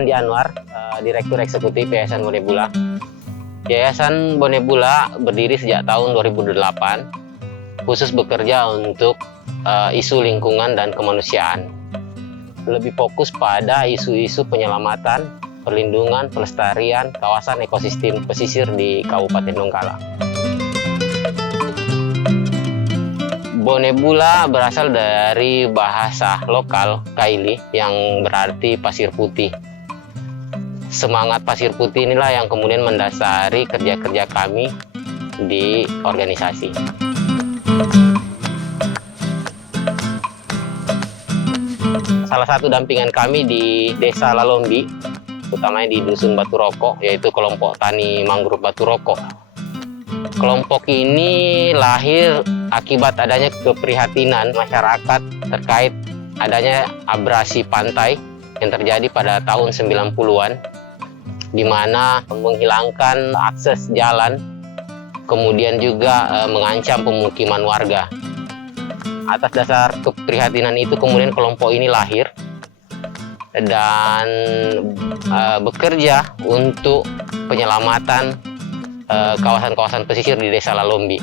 Handi Anwar, Direktur Eksekutif Yayasan Bone Bula. Yayasan Bone Bula berdiri sejak tahun 2008, khusus bekerja untuk isu lingkungan dan kemanusiaan. Lebih fokus pada isu-isu penyelamatan, perlindungan, pelestarian kawasan ekosistem pesisir di Kabupaten Donggala. Bone Bula berasal dari bahasa lokal Kaili yang berarti pasir putih. Semangat pasir putih inilah yang kemudian mendasari kerja-kerja kami di organisasi. Salah satu dampingan kami di Desa Lalombi, utamanya di Dusun Batu Rokok, yaitu kelompok tani mangrove Batu Rokok. Kelompok ini lahir akibat adanya keprihatinan masyarakat terkait adanya abrasi pantai yang terjadi pada tahun 90-an, di mana menghilangkan akses jalan, kemudian juga mengancam pemukiman warga. Atas dasar keprihatinan itu kemudian kelompok ini lahir dan bekerja untuk penyelamatan kawasan-kawasan pesisir di Desa Lalombi.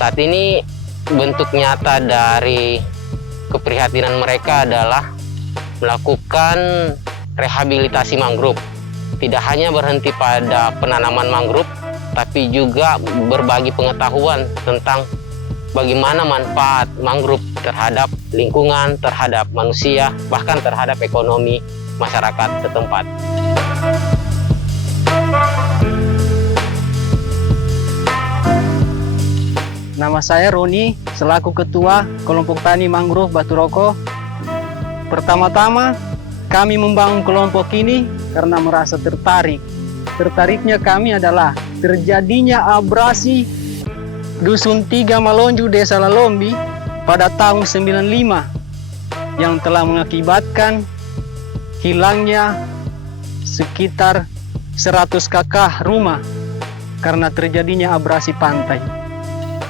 Saat ini bentuk nyata dari keprihatinan mereka adalah melakukan rehabilitasi mangrove. Tidak hanya berhenti pada penanaman mangrove, tapi juga berbagi pengetahuan tentang bagaimana manfaat mangrove terhadap lingkungan, terhadap manusia, bahkan terhadap ekonomi masyarakat setempat. Nama saya Roni, selaku Ketua Kelompok Tani Mangrove Batu Rokok. Pertama-tama, kami membangun kelompok ini karena merasa tertarik. Tertariknya kami adalah terjadinya abrasi Dusun 3 Malonju Desa Lalombi pada tahun 95 yang telah mengakibatkan hilangnya sekitar 100 kakak rumah karena terjadinya abrasi pantai.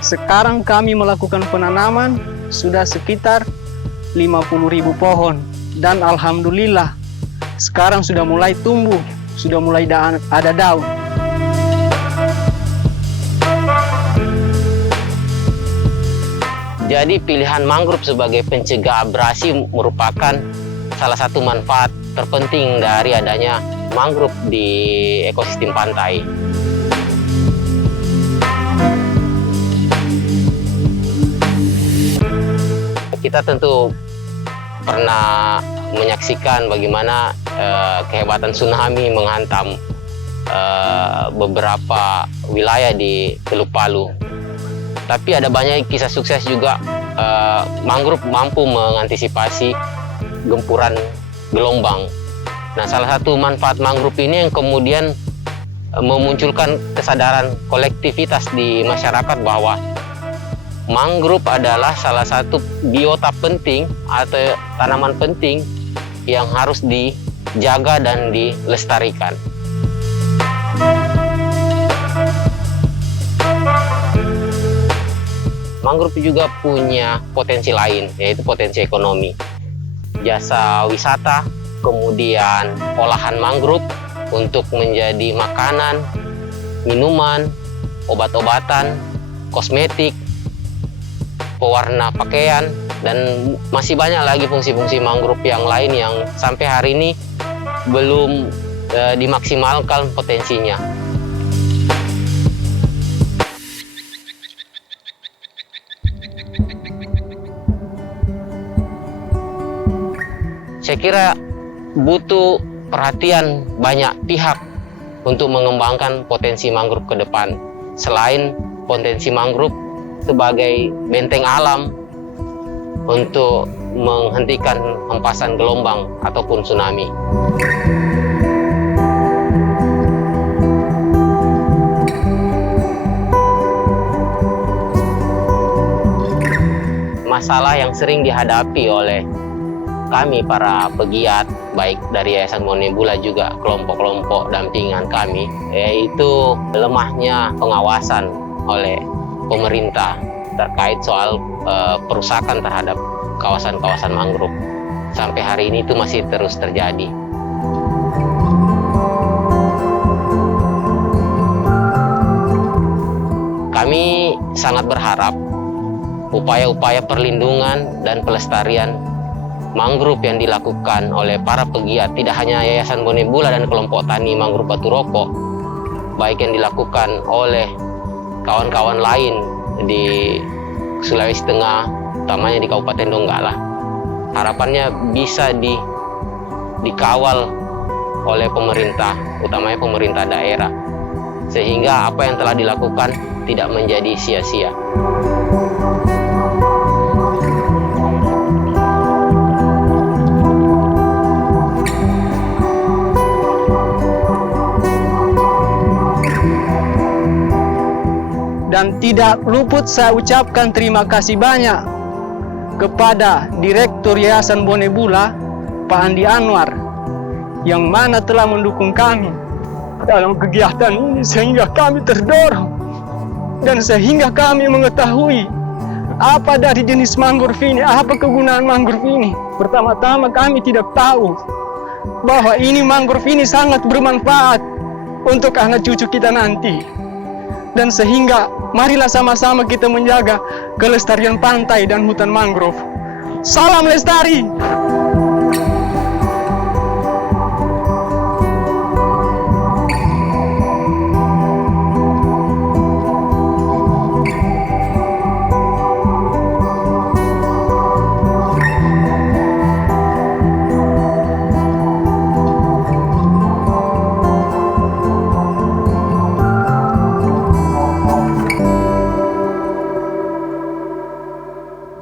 Sekarang kami melakukan penanaman sudah sekitar 50.000 pohon dan alhamdulillah sekarang sudah mulai tumbuh, sudah mulai ada daun. Jadi pilihan mangrove sebagai pencegah abrasi merupakan salah satu manfaat terpenting dari adanya mangrove di ekosistem pantai. Kita tentu pernah menyaksikan bagaimana kehebatan tsunami menghantam beberapa wilayah di Teluk Palu. Tapi ada banyak kisah sukses juga mangrove mampu mengantisipasi gempuran gelombang. Nah, salah satu manfaat mangrove ini yang kemudian memunculkan kesadaran kolektivitas di masyarakat bahwa mangrove adalah salah satu biota penting atau tanaman penting yang harus dijaga dan dilestarikan. Mangrove juga punya potensi lain, yaitu potensi ekonomi. Jasa wisata, kemudian olahan mangrove untuk menjadi makanan, minuman, obat-obatan, kosmetik, pewarna pakaian, dan masih banyak lagi fungsi-fungsi mangrove yang lain yang sampai hari ini belum dimaksimalkan potensinya. Saya kira butuh perhatian banyak pihak untuk mengembangkan potensi mangrove ke depan. Selain potensi mangrove sebagai benteng alam untuk menghentikan hempasan gelombang ataupun tsunami. Masalah yang sering dihadapi oleh kami para pegiat, baik dari Yayasan Bone Bula juga kelompok-kelompok dampingan kami, yaitu lemahnya pengawasan oleh pemerintah terkait soal perusakan terhadap kawasan-kawasan mangrove. Sampai hari ini itu masih terus terjadi. Kami sangat berharap upaya-upaya perlindungan dan pelestarian mangrove yang dilakukan oleh para pegiat, tidak hanya Yayasan Bone Bula dan kelompok tani mangrove Batu Roko, baik yang dilakukan oleh kawan-kawan lain di Sulawesi Tengah, utamanya di Kabupaten Donggala. Harapannya bisa dikawal oleh pemerintah, utamanya pemerintah daerah, sehingga apa yang telah dilakukan tidak menjadi sia-sia. Dan tidak luput saya ucapkan terima kasih banyak kepada Direktur Yayasan Bone Bula, Pak Andi Anwar, yang mana telah mendukung kami dalam kegiatan ini sehingga kami terdorong dan sehingga kami mengetahui apa dari jenis mangrove ini, apa kegunaan mangrove ini. Pertama-tama kami tidak tahu bahwa ini mangrove ini sangat bermanfaat untuk anak cucu kita nanti. Dan sehingga marilah sama-sama kita menjaga kelestarian pantai dan hutan mangrove. Salam lestari!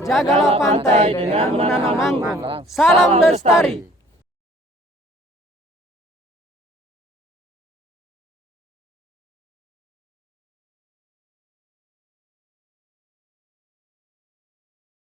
Jagalah pantai dengan menanam mangrove. Salam lestari.